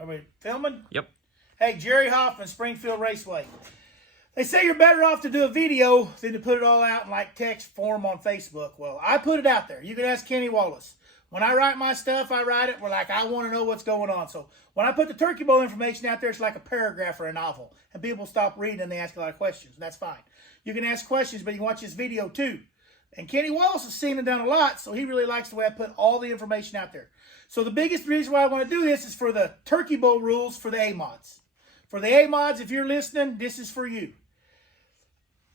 Are we filming? Yep. Hey, Jerry Hoffman, Springfield Raceway. They say you're better off to do a video than to put it all out in like text form on Facebook. Well, I put it out there. You can ask Kenny Wallace. When I write my stuff, I write it. We're like, I want to know what's going on. So when I put the Turkey Bowl information out there, it's like a paragraph or a novel. And people stop reading and they ask a lot of questions. And that's fine. You can ask questions, but you can watch this video too. And Kenny Wallace has seen it done a lot, so he really likes the way I put all the information out there. So the biggest reason why I want to do this is for the Turkey Bowl rules for the AMODS. For the AMODS, if you're listening, this is for you.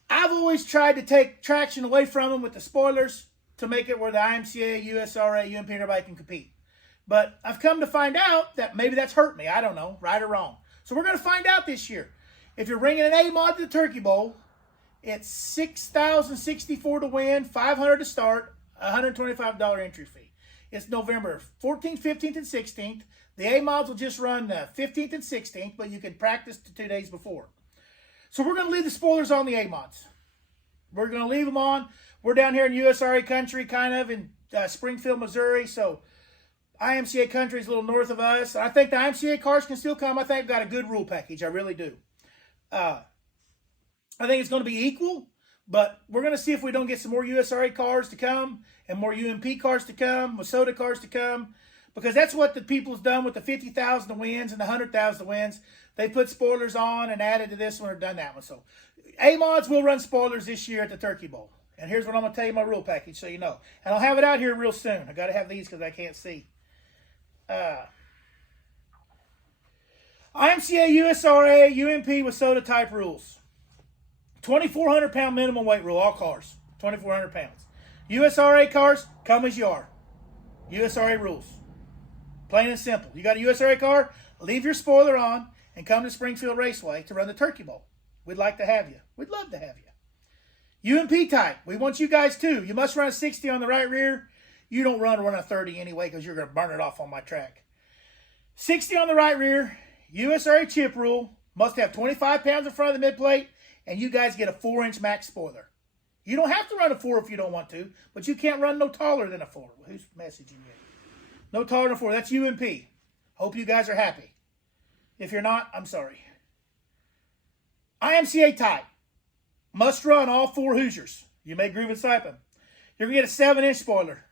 I've always tried to take traction away from them with the spoilers to make it where the IMCA, USRA, UMP, and everybody can compete. But I've come to find out that maybe that's hurt me. I don't know, right or wrong. So we're going to find out this year. If you're bringing an AMOD to the Turkey Bowl, it's $6,064 to win, $500 to start, $125 entry fee. It's November 14th, 15th, and 16th. The AMODS will just run the 15th and 16th, but you can practice the 2 days before. So we're going to leave the spoilers on the AMODS. We're going to leave them on. We're down here in USRA country, kind of in Springfield, Missouri. So IMCA country is a little north of us. I think the IMCA cars can still come. I think we've got a good rule package. I really do. I think it's going to be equal, but we're going to see if we don't get some more USRA cars to come and more UMP cars to come, Minnesota cars to come, because that's what the people's done with the 50,000 wins and the 100,000 wins. They put spoilers on and added to this one or done that one. So AMODS will run spoilers this year at the Turkey Bowl. And here's what I'm going to tell you my rule package so you know. And I'll have it out here real soon. I got to have these because I can't see. IMCA, USRA, UMP with soda type rules. 2,400 pound minimum weight rule, all cars. 2,400 pounds. USRA cars, come as you are. USRA rules. Plain and simple. You got a USRA car, leave your spoiler on and come to Springfield Raceway to run the Turkey Bowl. We'd like to have you. We'd love to have you. UMP type, we want you guys too. You must run a 60 on the right rear. You don't run a 30 anyway because you're going to burn it off on my track. 60 on the right rear. USRA chip rule. Must have 25 pounds in front of the mid plate. And you guys get a 4-inch max spoiler. You don't have to run a 4 if you don't want to, but you can't run no taller than a 4. Who's messaging you? No taller than a 4. That's UMP. Hope you guys are happy. If you're not, I'm sorry. IMCA type. Must run all 4 Hoosiers. You may groove and sipe them. You're going to get a 7-inch spoiler.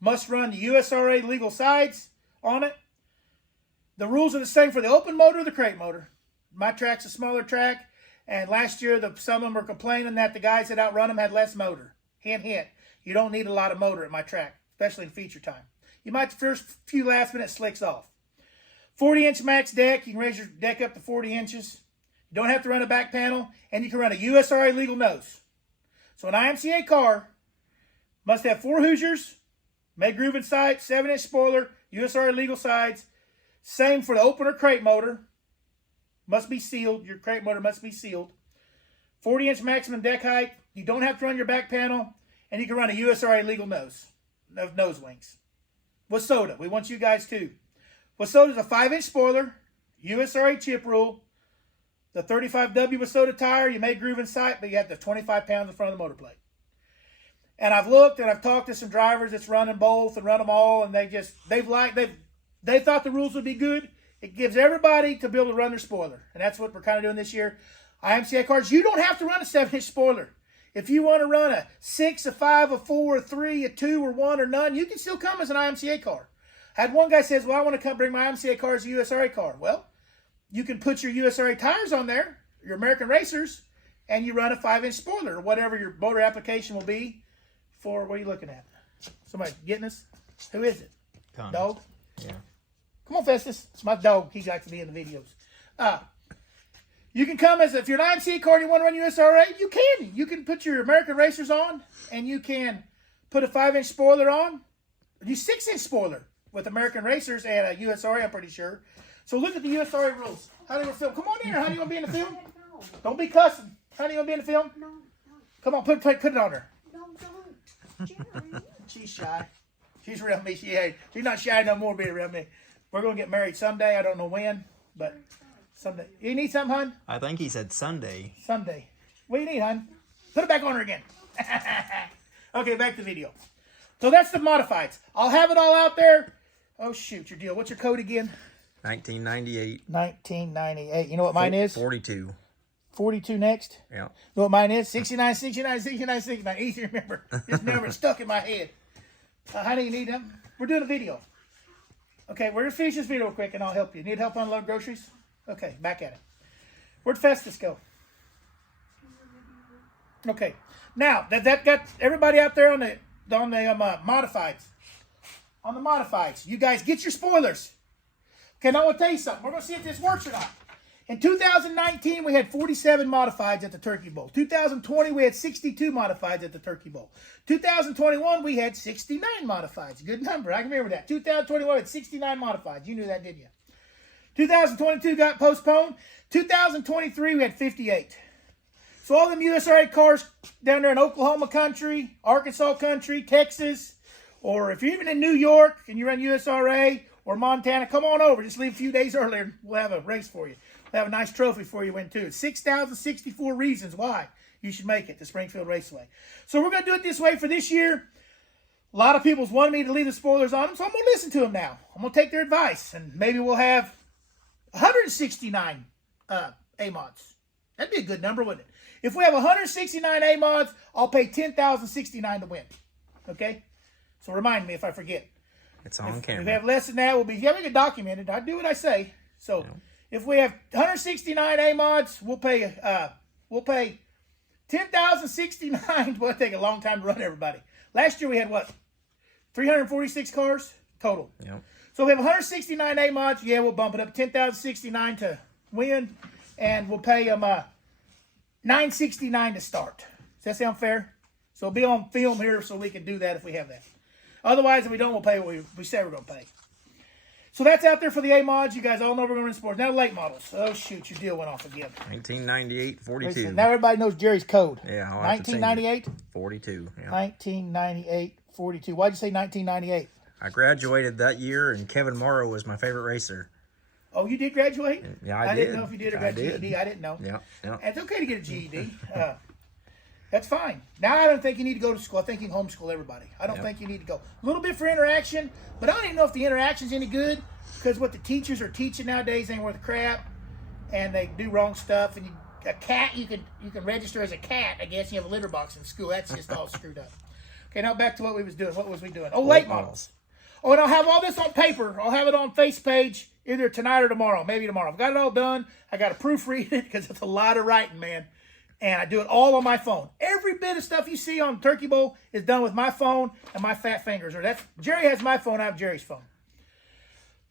Must run the USRA legal sides on it. The rules are the same for the open motor or the crate motor. My track's a smaller track. And last year, some of them were complaining that the guys that outrun them had less motor. Hint, hint. You don't need a lot of motor at my track, especially in feature time. You might the first few last minutes slicks off. 40-inch max deck. You can raise your deck up to 40 inches. You don't have to run a back panel. And you can run a USRA legal nose. So an IMCA car must have 4 Hoosiers, may groove and sight, 7-inch spoiler, USRA legal sides. Same for the opener crate motor. Must be sealed. Your crate motor must be sealed. 40-inch maximum deck height. You don't have to run your back panel. And you can run a USRA legal nose wings. Wasoda. We want you guys too. Wasoda is a 5-inch spoiler. USRA chip rule. The 35W Wasoda tire. You may groove in sight, but you have the 25 pounds in front of the motor plate. And I've looked and I've talked to some drivers that's running both and run them all. And they thought the rules would be good. It gives everybody to be able to run their spoiler. And that's what we're kind of doing this year. IMCA cars, you don't have to run a 7-inch spoiler. If you want to run a 6, a 5, a 4, a 3, a 2, or 1, or none, you can still come as an IMCA car. I had one guy says, well, I want to come bring my IMCA car as a USRA car. Well, you can put your USRA tires on there, your American Racers, and you run a 5-inch spoiler, or whatever your motor application will be for, what are you looking at? Somebody getting us? Who is it? Tons. Dog? Yeah. Come on, Festus. It's my dog. He likes to be in the videos. You can come as, if you're an IMCA car and you want to run USRA, you can. You can put your American Racers on, and you can put a 5-inch spoiler on. You 6-inch spoiler with American Racers and a USRA, I'm pretty sure. So look at the USRA rules. How do you want to film? Come on in here. How do you want to be in the film? Don't be cussing. How do you want to be in the film? No. Come on, put it on her. No, don't. Jerry. She's shy. She's around me. She's not shy no more being around me. We're going to get married someday. I don't know when, but someday. You need something, hon? I think he said Sunday. Someday. What do you need, hon? Put it back on her again. Okay, back to the video. So that's the modifieds. I'll have it all out there. Oh, shoot, your deal. What's your code again? 1998. 1998. You know what mine is? 42. 42 next. Yeah. You know what mine is? 69, 69, 69, 69. Easy to remember. This number is stuck in my head. How do you need them? We're doing a video. Okay, we're going to finish this video real quick and I'll help you. Need help unload groceries? Okay, back at it. Where'd Festus go? Okay. Now, that got everybody out there on the modifieds. On the modifieds. You guys get your spoilers. Okay, now I want to tell you something. We're going to see if this works or not. In 2019, we had 47 modifieds at the Turkey Bowl. 2020, we had 62 modifieds at the Turkey Bowl. 2021, we had 69 modifieds. Good number. I can remember that. 2021 we had 69 modifieds. You knew that, didn't you? 2022 got postponed. 2023, we had 58. So all them USRA cars down there in Oklahoma country, Arkansas country, Texas, or if you're even in New York and you run USRA or Montana, come on over. Just leave a few days earlier and we'll have a race for you. We'll have a nice trophy for you to win too. 6,064 reasons why you should make it to Springfield Raceway. So we're going to do it this way for this year. A lot of people's wanted me to leave the spoilers on them, so I'm going to listen to them now. I'm going to take their advice, and maybe we'll have 169 AMODS. That'd be a good number, wouldn't it? If we have 169 AMODS, I'll pay $10,069 to win. Okay? So remind me if I forget. It's on camera. If we have less than that, we can document it. I do what I say. So if we have 169 AMODS, we'll pay $10,069. Well, it'll take a long time to run everybody. Last year we had what? 346 cars total. Yep. So we have 169 AMODS. Yeah, we'll bump it up $10,069 to win, and we'll pay them $969 to start. Does that sound fair? So it'll be on film here, so we can do that if we have that. Otherwise, if we don't, we'll pay what we said we're going to pay. So that's out there for the AMODS. You guys all know we're going to run sports. Now late models. Oh, shoot, your deal went off again. 1998, 42. Listen, now everybody knows Jerry's code. Yeah. 1998? 42. Yeah. 1998, 42. Why'd you say 1998? I graduated that year, and Kevin Morrow was my favorite racer. Oh, you did graduate? Yeah, I didn't know if you did or got a did. GED. I didn't know. Yeah. And it's okay to get a GED. That's fine. Now I don't think you need to go to school. I think you can homeschool everybody. I don't think you need to go. A little bit for interaction, but I don't even know if the interaction's any good, because what the teachers are teaching nowadays ain't worth crap, and they do wrong stuff. And a cat, you can register as a cat, I guess. You have a litter box in school. That's just all screwed up. Okay, now back to what we was doing. What was we doing? Oh, late models. Oh, and I'll have all this on paper. I'll have it on face page either tonight or tomorrow. Maybe tomorrow. I've got it all done. I got to proofread it because it's a lot of writing, man. And I do it all on my phone. Every bit of stuff you see on Turkey Bowl is done with my phone and my fat fingers. Or that's Jerry has my phone. I have Jerry's phone.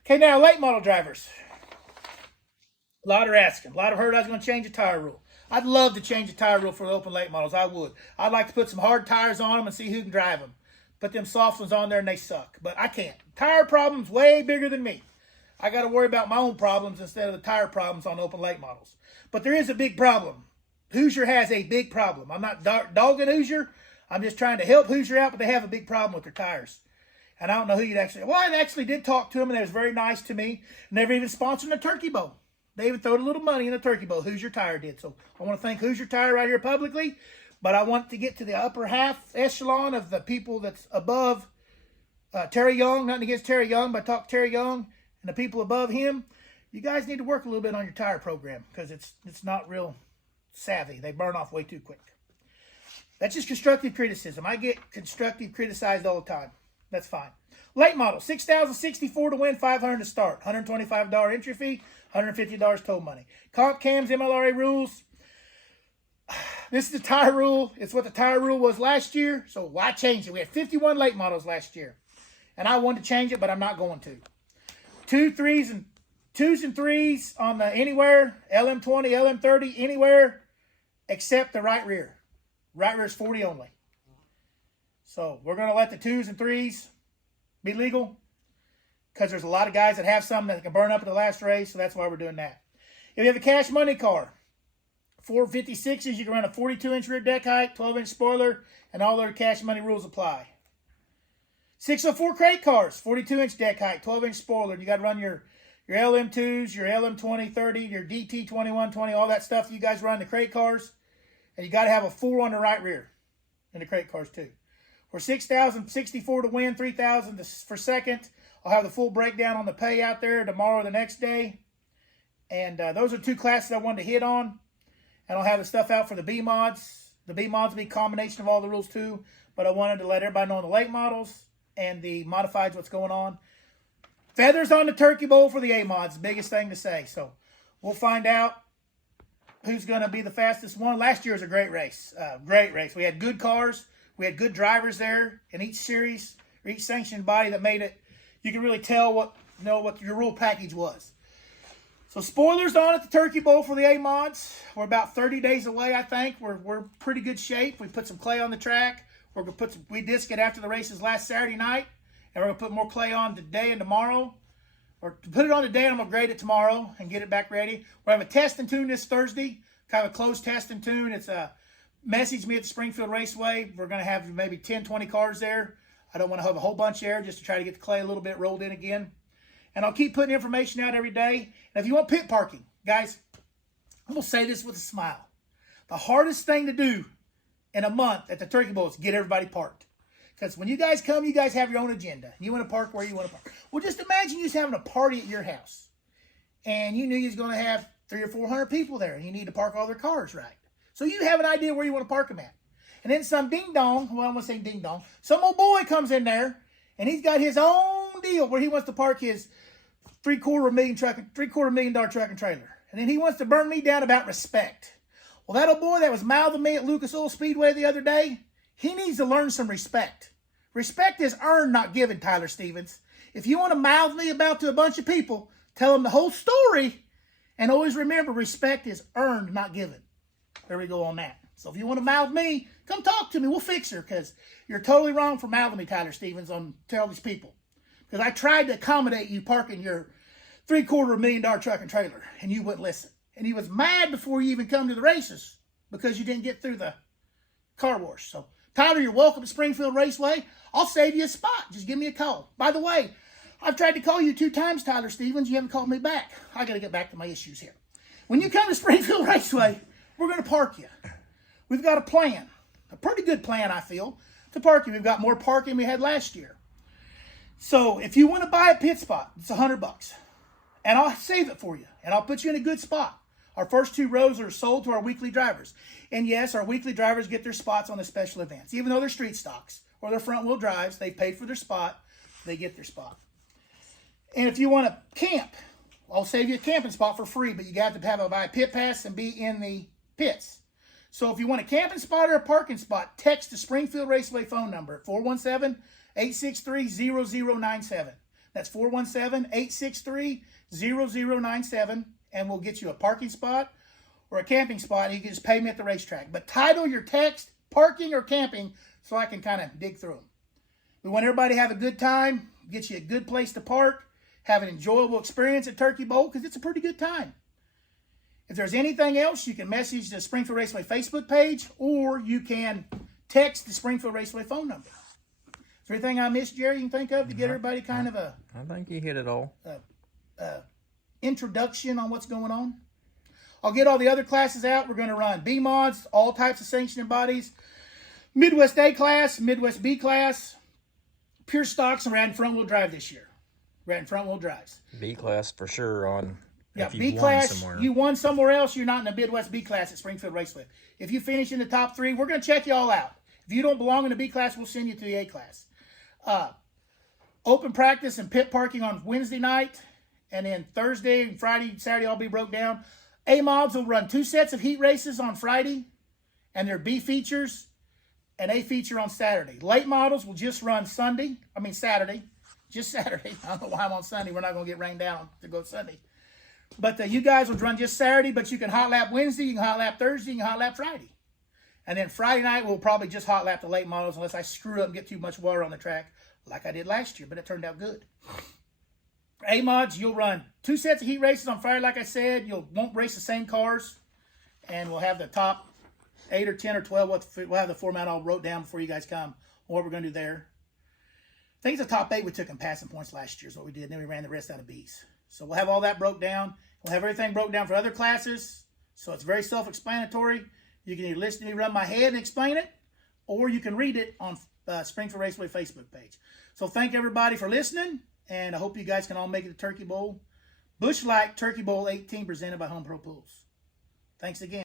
Okay, now late model drivers. A lot are asking. A lot have heard I was going to change the tire rule. I'd love to change the tire rule for the open late models. I would. I'd like to put some hard tires on them and see who can drive them. Put them soft ones on there and they suck. But I can't. Tire problems way bigger than me. I got to worry about my own problems instead of the tire problems on open late models. But there is a big problem. Hoosier has a big problem. I'm not dogging Hoosier. I'm just trying to help Hoosier out, but they have a big problem with their tires. And I don't know who you'd actually... Well, I actually did talk to them, and they was very nice to me. Never even sponsored a Turkey Bowl. They even threw a little money in the Turkey Bowl. Hoosier Tire did. So I want to thank Hoosier Tire right here publicly. But I want to get to the upper half echelon of the people that's above Terry Young. Nothing against Terry Young, but I talked to Terry Young and the people above him. You guys need to work a little bit on your tire program because it's not real savvy. They burn off way too quick. That's just constructive criticism. I get constructive criticized all the time. That's fine. Late model, $6,064 to win, $500 to start. $125 entry fee, $150 tow money. Comp cams, MLRA rules. This is the tire rule. It's what the tire rule was last year, so why change it? We had 51 late models last year, and I wanted to change it, but I'm not going to. 2s and 3s on the anywhere, LM20, LM30, anywhere, except the right rear. Right rear is 40 only. So we're going to let the 2s and 3s be legal because there's a lot of guys that have some that can burn up at the last race, so that's why we're doing that. If you have a cash money car, 456s, you can run a 42-inch rear deck height, 12-inch spoiler, and all other cash money rules apply. 604 crate cars, 42-inch deck height, 12-inch spoiler. You got to run your LM2s, your LM20, 30, your DT 21, 20, all that stuff you guys run the crate cars. And you got to have a 4 on the right rear in the crate cars too. We're $6,064 to win, $3,000 for second. I'll have the full breakdown on the pay out there tomorrow or the next day. And those are 2 classes I wanted to hit on. And I'll have the stuff out for the B-mods. The B-mods will be a combination of all the rules too. But I wanted to let everybody know on the late models and the modifieds what's going on. Feathers on the turkey bowl for the A-mods. Biggest thing to say. So we'll find out who's going to be the fastest one. Last year was a great race. Great race. We had good cars. We had good drivers there in each series, or each sanctioned body that made it. You can really tell what your rule package was. So spoilers on at the Turkey Bowl for the A-mods. We're about 30 days away, I think. We're pretty good shape. We put some clay on the track. We disc it after the races last Saturday night, and we're gonna put more clay on today and tomorrow. Or to put it on today, and I'm gonna grade it tomorrow and get it back ready. We're having a test and tune this Thursday, kind of a closed test and tune. It's message me at the Springfield Raceway. We're gonna have maybe 10, 20 cars there. I don't want to have a whole bunch there just to try to get the clay a little bit rolled in again. And I'll keep putting information out every day. And if you want pit parking, guys, I'm going to say this with a smile. The hardest thing to do in a month at the Turkey Bowl is get everybody parked. Because when you guys come, you guys have your own agenda. You want to park where you want to park. Well, just imagine you just having a party at your house. And you knew you was going to have 300 or 400 people there. And you need to park all their cars right. So you have an idea where you want to park them at. And then some ding-dong, well, I'm going to say ding-dong, some old boy comes in there, and he's got his own deal where he wants to park his $750,000 million truck and trailer. And then he wants to burn me down about respect. Well, that old boy that was mouthing me at Lucas Oil Speedway the other day, he needs to learn some respect. Respect is earned, not given, Tyler Stevens. If you want to mouth me about to a bunch of people, tell them the whole story, and always remember, respect is earned, not given. There we go on that. So if you want to mouth me, come talk to me. We'll fix her, because you're totally wrong for mouthing me, Tyler Stevens, on tell these people. Because I tried to accommodate you parking your $750 million truck and trailer, and you wouldn't listen. And you was mad before you even come to the races because you didn't get through the car wash. So, Tyler, you're welcome to Springfield Raceway. I'll save you a spot. Just give me a call. By the way, I've tried to call you 2 times, Tyler Stevens. You haven't called me back. I got to get back to my issues here. When you come to Springfield Raceway, we're going to park you. We've got a plan, a pretty good plan, I feel, to park you. We've got more parking than we had last year. So if you want to buy a pit spot, it's $100. And I'll save it for you. And I'll put you in a good spot. Our first 2 rows are sold to our weekly drivers. And yes, our weekly drivers get their spots on the special events. Even though they're street stocks or they're front wheel drives, they paid for their spot, they get their spot. And if you want to camp, I'll save you a camping spot for free, but you got to buy a pit pass and be in the pits. So if you want a camping spot or a parking spot, text the Springfield Raceway phone number at 417-863-0097. That's 417-863-0097, and we'll get you a parking spot or a camping spot, and you can just pay me at the racetrack. But title your text parking or camping so I can kind of dig through them. We want everybody to have a good time, get you a good place to park, have an enjoyable experience at Turkey Bowl, because it's a pretty good time. If there's anything else, you can message the Springfield Raceway Facebook page, or you can text the Springfield Raceway phone number. Is there anything I missed, Jerry, you can think of to get everybody kind of a... I think you hit it all. Introduction on what's going on? I'll get all the other classes out. We're going to run B-mods, all types of sanctioning bodies, Midwest A class, Midwest B class, pure stocks, and we're adding front-wheel drive this year. We're adding front-wheel drives. B class for sure on... Yeah, B class, you won somewhere else, you're not in the Midwest B class at Springfield Raceway. If you finish in the top 3, we're going to check you all out. If you don't belong in the B class, we'll send you to the A class. Open practice and pit parking on Wednesday night, and then Thursday and Friday, Saturday, all be broke down. AMODS will run 2 sets of heat races on Friday, and their B features and A feature on Saturday. Late models will just run Saturday. Just Saturday. I don't know why I'm on Sunday. We're not going to get rained down to go Sunday. But you guys will run just Saturday, but you can hot lap Wednesday, you can hot lap Thursday, you can hot lap Friday. And then Friday night, we'll probably just hot lap the late models unless I screw up and get too much water on the track like I did last year, but it turned out good. AMODS, you'll run 2 sets of heat races on Friday, like I said. You won't race the same cars, and we'll have the top 8 or 10 or 12. We'll have the format all wrote down before you guys come, what we're going to do there. I think it's the top 8 we took in passing points last year is what we did, and then we ran the rest out of Bs. So we'll have all that broke down. We'll have everything broke down for other classes, so it's very self-explanatory. You can either listen to me run my head and explain it, or you can read it on Springfield Raceway Facebook page. So thank everybody for listening. And I hope you guys can all make it to Turkey Bowl. Busch Light Turkey Bowl 18 presented by Home Pro Pools. Thanks again.